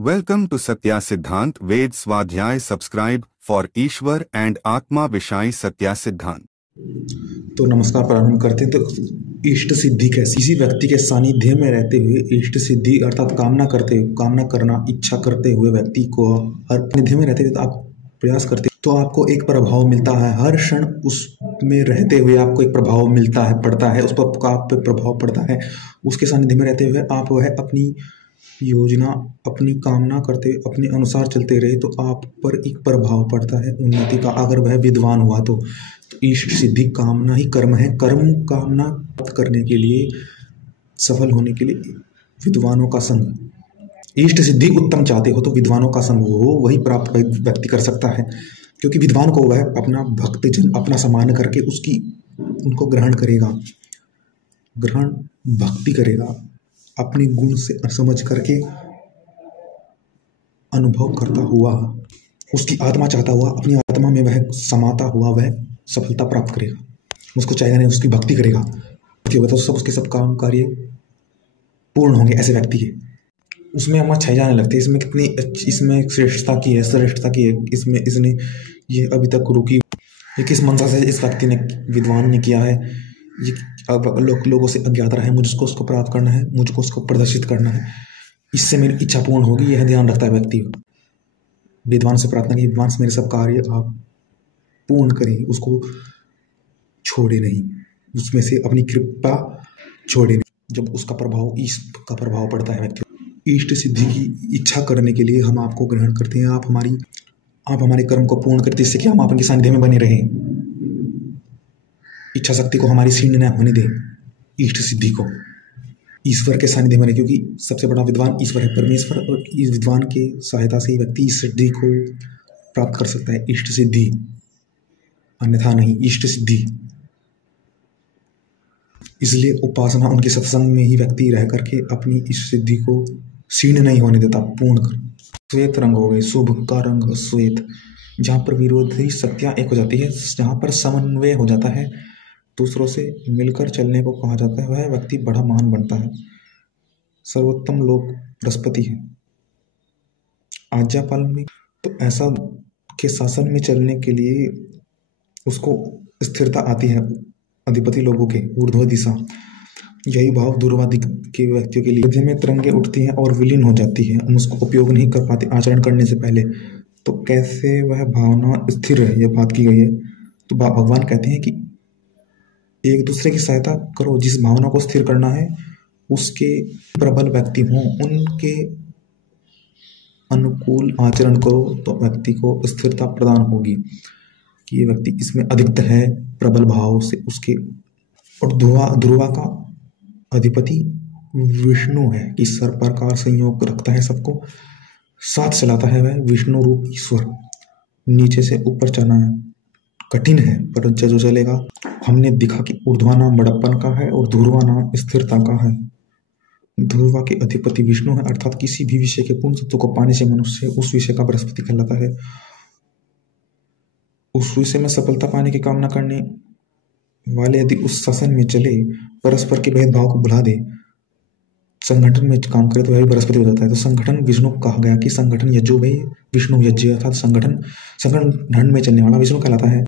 Welcome to Satya Siddhant Ved Swadhyay. Subscribe for Ishwar and आत्मा विषय सत्या सिद्धांत। तो नमस्कार, प्रारंभ करते हैं। तो इष्ट सिद्धि कैसी? किसी व्यक्ति के सानिध्य में रहते हुए इष्ट सिद्धि अर्थात कामना करना, इच्छा करते हुए व्यक्ति को हर सानिध्य में रहते हुए तो आप प्रयास करते तो आपको एक प्रभाव मिलता है। हर क्षण उसमें रहते हुए आपको एक प्रभाव मिलता है, पड़ता है, उस पर आप पे प्रभाव पड़ता है। उसके सानिध्य में रहते हुए आप वह अपनी योजना, अपनी कामना करते अपने अनुसार चलते रहे तो आप पर एक प्रभाव पड़ता है उन्नति का। अगर वह विद्वान हुआ तो इष्ट सिद्धि कामना ही कर्म है। कर्म कामना प्राप्त करने के लिए, सफल होने के लिए विद्वानों का संग, इष्ट सिद्धि उत्तम चाहते हो तो विद्वानों का संग हो, वही प्राप्त व्यक्ति कर सकता है। क्योंकि विद्वान को वह अपना भक्तजन अपना सम्मान करके उनको ग्रहण करेगा, ग्रहण भक्ति करेगा, अपने गुण से समझ करके अनुभव करता हुआ, उसकी आत्मा चाहता हुआ, अपनी आत्मा में वह समाता हुआ वह सफलता प्राप्त करेगा। उसको चाहेगा नहीं, उसकी भक्ति करेगा तो सब उसके सब काम कार्य पूर्ण होंगे। ऐसे व्यक्ति के उसमें हम छह जाने लगते हैं। इसमें कितनी इसमें श्रेष्ठता की है, इसमें इसने ये अभी तक रुकी, ये किस मंशा से इस व्यक्ति ने, विद्वान ने किया है, ये लोगों से अज्ञात रहा है, मुझको उसको प्राप्त करना है, मुझको उसको प्रदर्शित करना है, इससे मेरी इच्छा पूर्ण होगी, यह ध्यान रखता है व्यक्ति। विद्वान से प्रार्थना की, विद्वान से मेरे सब कार्य आप पूर्ण करें, उसको छोड़े नहीं, उसमें से अपनी कृपा छोड़े नहीं। जब उसका प्रभाव, ईश्वर का प्रभाव पड़ता है व्यक्ति, इष्ट सिद्धि की इच्छा करने के लिए हम आपको ग्रहण करते हैं। आप हमारे कर्म को पूर्ण करते, इससे कि हम आपके सानिध्य में बने रहें, इच्छा शक्ति को हमारी क्षीण न होने दें, इष्ट सिद्धि को ईश्वर के सानिध्य में, क्योंकि सबसे बड़ा विद्वान ईश्वर है, परमेश्वर, और इस विद्वान के सहायता से ही व्यक्ति इस सिद्धि को प्राप्त कर सकता है, इष्ट सिद्धि, अन्यथा नहीं, इष्ट सिद्धि। इसलिए उपासना, उनके सत्संग में ही व्यक्ति रह करके अपनी इस सिद्धि को क्षीण नहीं होने देता, पूर्ण कर। श्वेत रंग हो गए, शुभ का रंग श्वेत, जहाँ पर विरोधी शक्तियाँ एक हो जाती है, जहाँ पर समन्वय हो जाता है, दूसरों से मिलकर चलने को कहा जाता है, वह व्यक्ति बड़ा महान बनता है। सर्वोत्तम लोक बृहस्पति है, आज्ञा पालन में, तो ऐसा के शासन में चलने के लिए उसको स्थिरता आती है। अधिपति लोगों के ऊर्ध्व दिशा, यही भाव दूरवादी के व्यक्तियों के लिए हृदय में तरंगे उठती हैं और विलीन हो जाती है, हम उसको उपयोग नहीं कर पाते आचरण करने से पहले। तो कैसे वह भावना स्थिर है, यह बात की गई है। तो भगवान कहते हैं कि एक दूसरे की सहायता करो, जिस भावना को स्थिर करना है उसके प्रबल व्यक्ति हों, उनके अनुकूल आचरण करो तो व्यक्ति को स्थिरता प्रदान होगी कि ये व्यक्ति इसमें अधिकतर है, प्रबल भाव से उसके। और ध्रुवा का अधिपति विष्णु है कि सर्पाकार संयोग रखता है, सबको साथ चलाता है, वह विष्णु रूप ईश्वर। नीचे से ऊपर चलना है कठिन है, पर जो चलेगा। हमने दिखा कि ऊर्ध्वा नाम बड़प्पन का है और ध्रुवा नाम स्थिरता का है। ध्रुवा के अधिपति विष्णु है, अर्थात किसी भी विषय के पूर्ण तत्व को पाने से मनुष्य उस विषय का बृहस्पति कहलाता है। उस विषय में सफलता पाने की कामना करने वाले यदि उस शासन में चले, परस्पर के भेदभाव को भुला दे, संगठन में काम करे तो वह बृहस्पति हो जाता है। तो संगठन विष्णु कहा गया कि संगठन यज्ञो में विष्णु यज्ञ, अर्थात संगठन में चलने वाला विष्णु कहलाता है।